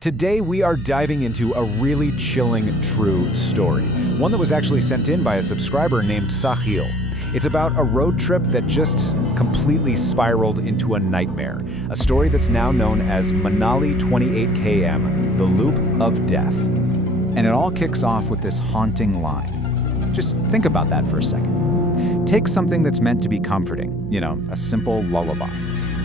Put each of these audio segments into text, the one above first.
Today we are diving into a really chilling true story, one that was actually sent in by a subscriber named Sahil. It's about a road trip that just completely spiraled into a nightmare, a story that's now known as Manali 28 km, the Loop of Death. And it all kicks off with this haunting line. Just think about that for a second. Take something that's meant to be comforting, a simple lullaby,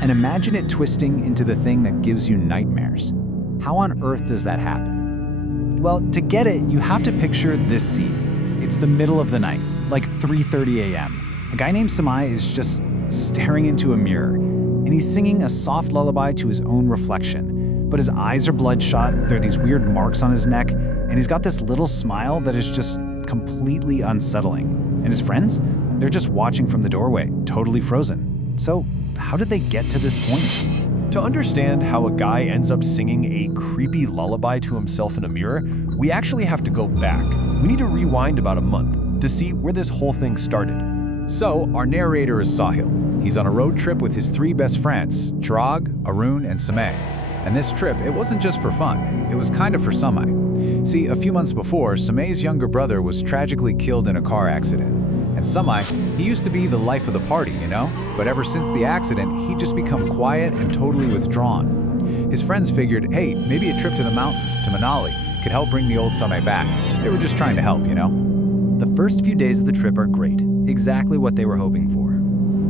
and imagine it twisting into the thing that gives you nightmares. How on earth does that happen? Well, to get it, you have to picture this scene. It's the middle of the night, like 3:30 a.m. A guy named Samai is just staring into a mirror, and he's singing a soft lullaby to his own reflection. But his eyes are bloodshot, there are these weird marks on his neck, and he's got this little smile that is just completely unsettling. And his friends? They're just watching from the doorway, totally frozen. So, how did they get to this point? To understand how a guy ends up singing a creepy lullaby to himself in a mirror, we actually have to go back. We need to rewind about a month to see where this whole thing started. So, our narrator is Sahil. He's on a road trip with his three best friends, Chirag, Arun, and Samay. And this trip, it wasn't just for fun, it was kind of for Samay. See, a few months before, Samay's younger brother was tragically killed in a car accident. And Samay, he used to be the life of the party, But ever since the accident, he'd just become quiet and totally withdrawn. His friends figured, hey, maybe a trip to the mountains, to Manali, could help bring the old Samay back. They were just trying to help, The first few days of the trip are great, exactly what they were hoping for.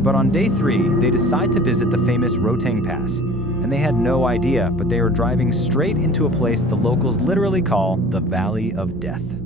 But on day 3, they decide to visit the famous Rotang Pass. And they had no idea, but they were driving straight into a place the locals literally call the Valley of Death.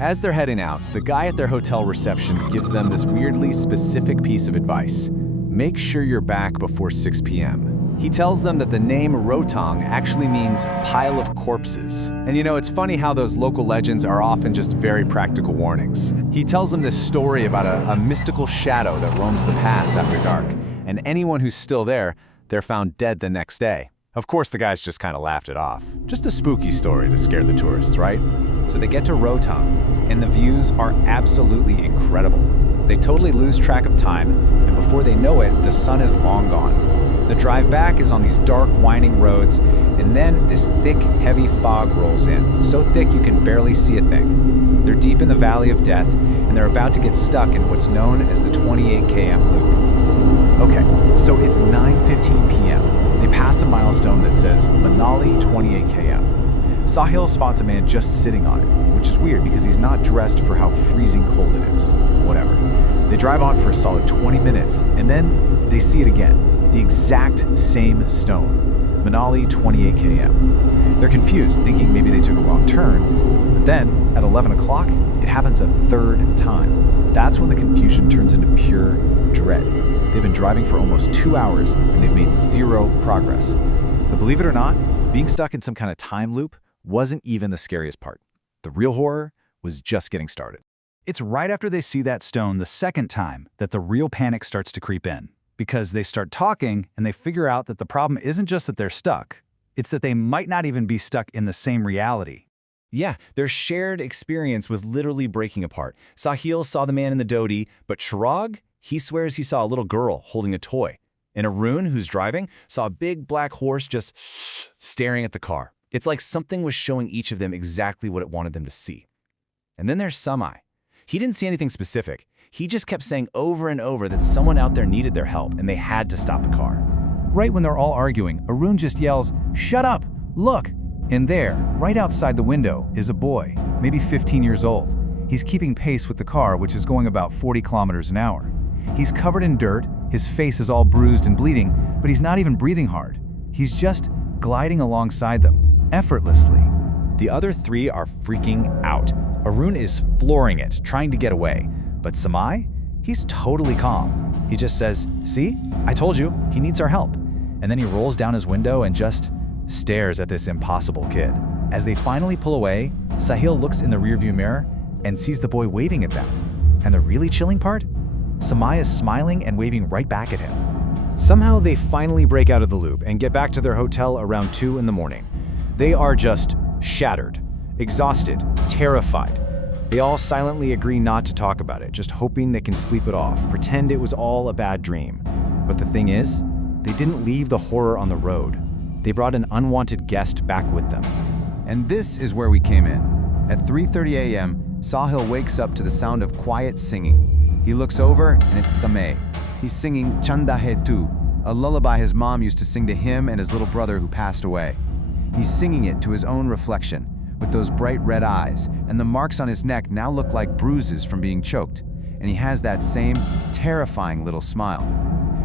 As they're heading out, the guy at their hotel reception gives them this weirdly specific piece of advice. Make sure you're back before 6 p.m. He tells them that the name Rotang actually means pile of corpses. And it's funny how those local legends are often just very practical warnings. He tells them this story about a mystical shadow that roams the pass after dark, and anyone who's still there, they're found dead the next day. Of course, the guys just kind of laughed it off. Just a spooky story to scare the tourists, right? So they get to Rotang, and the views are absolutely incredible. They totally lose track of time, and before they know it, the sun is long gone. The drive back is on these dark, winding roads, and then this thick, heavy fog rolls in, so thick you can barely see a thing. They're deep in the Valley of Death, and they're about to get stuck in what's known as the 28 km loop. Okay, so it's 9:15 p.m. They pass a milestone that says Manali 28 km. Sahil spots a man just sitting on it, which is weird because he's not dressed for how freezing cold it is. Whatever. They drive on for a solid 20 minutes, and then they see it again. The exact same stone. Manali 28 km. They're confused, thinking maybe they took a wrong turn, but then, at 11 o'clock, it happens a third time. That's when the confusion turns into pure dread. They've been driving for almost 2 hours, and they've made zero progress. But believe it or not, being stuck in some kind of time loop wasn't even the scariest part. The real horror was just getting started. It's right after they see that stone the second time that the real panic starts to creep in. Because they start talking, and they figure out that the problem isn't just that they're stuck, it's that they might not even be stuck in the same reality. Yeah, their shared experience was literally breaking apart. Sahil saw the man in the dhoti, but Chirag, he swears he saw a little girl holding a toy. And Arun, who's driving, saw a big black horse just staring at the car. It's like something was showing each of them exactly what it wanted them to see. And then there's Samai. He didn't see anything specific. He just kept saying over and over that someone out there needed their help and they had to stop the car. Right when they're all arguing, Arun just yells, "Shut up! Look!" And there, right outside the window, is a boy, maybe 15 years old. He's keeping pace with the car, which is going about 40 kilometers an hour. He's covered in dirt, his face is all bruised and bleeding, but he's not even breathing hard. He's just gliding alongside them, effortlessly. The other three are freaking out. Arun is flooring it, trying to get away. But Samai, he's totally calm. He just says, "See? I told you, he needs our help." And then he rolls down his window and just stares at this impossible kid. As they finally pull away, Sahil looks in the rearview mirror and sees the boy waving at them. And the really chilling part? Samai is smiling and waving right back at him. Somehow they finally break out of the loop and get back to their hotel around 2 in the morning. They are just shattered, exhausted, terrified. They all silently agree not to talk about it, just hoping they can sleep it off, pretend it was all a bad dream. But the thing is, they didn't leave the horror on the road. They brought an unwanted guest back with them. And this is where we came in. At 3:30 a.m., Sahil wakes up to the sound of quiet singing. He looks over, and it's Samay. He's singing Chanda Hai Tu, a lullaby his mom used to sing to him and his little brother who passed away. He's singing it to his own reflection, with those bright red eyes, and the marks on his neck now look like bruises from being choked. And he has that same terrifying little smile.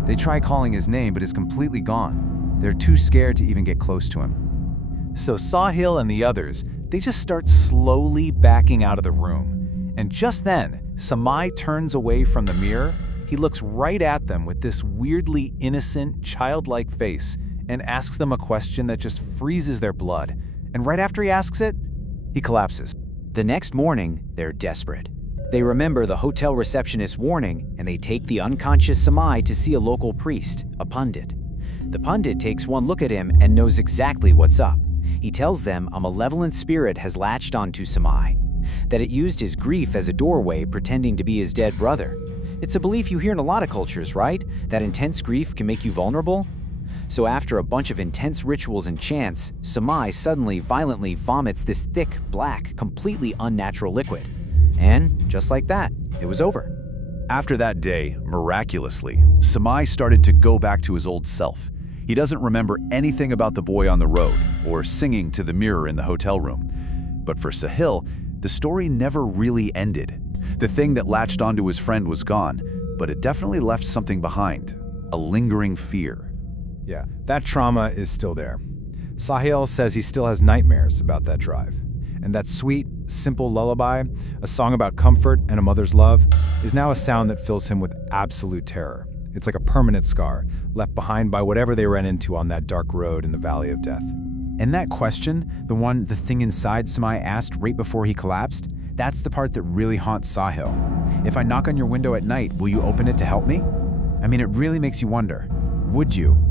They try calling his name, but it's completely gone. They're too scared to even get close to him. So Sahil and the others, they just start slowly backing out of the room. And just then, Samay turns away from the mirror. He looks right at them with this weirdly innocent, childlike face and asks them a question that just freezes their blood. And right after he asks it, he collapses. The next morning, they're desperate. They remember the hotel receptionist's warning, and they take the unconscious Samay to see a local priest, a pundit. The pundit takes one look at him and knows exactly what's up. He tells them a malevolent spirit has latched onto Samay, that it used his grief as a doorway pretending to be his dead brother. It's a belief you hear in a lot of cultures, right? That intense grief can make you vulnerable? So after a bunch of intense rituals and chants, Samay suddenly violently vomits this thick, black, completely unnatural liquid. And just like that, it was over. After that day, miraculously, Samay started to go back to his old self. He doesn't remember anything about the boy on the road or singing to the mirror in the hotel room. But for Sahil, the story never really ended. The thing that latched onto his friend was gone, but it definitely left something behind, a lingering fear. Yeah, that trauma is still there. Sahil says he still has nightmares about that drive. And that sweet, simple lullaby, a song about comfort and a mother's love, is now a sound that fills him with absolute terror. It's like a permanent scar, left behind by whatever they ran into on that dark road in the Valley of Death. And that question, the thing inside Samay asked right before he collapsed, that's the part that really haunts Sahil. If I knock on your window at night, will you open it to help me? I mean, it really makes you wonder, would you?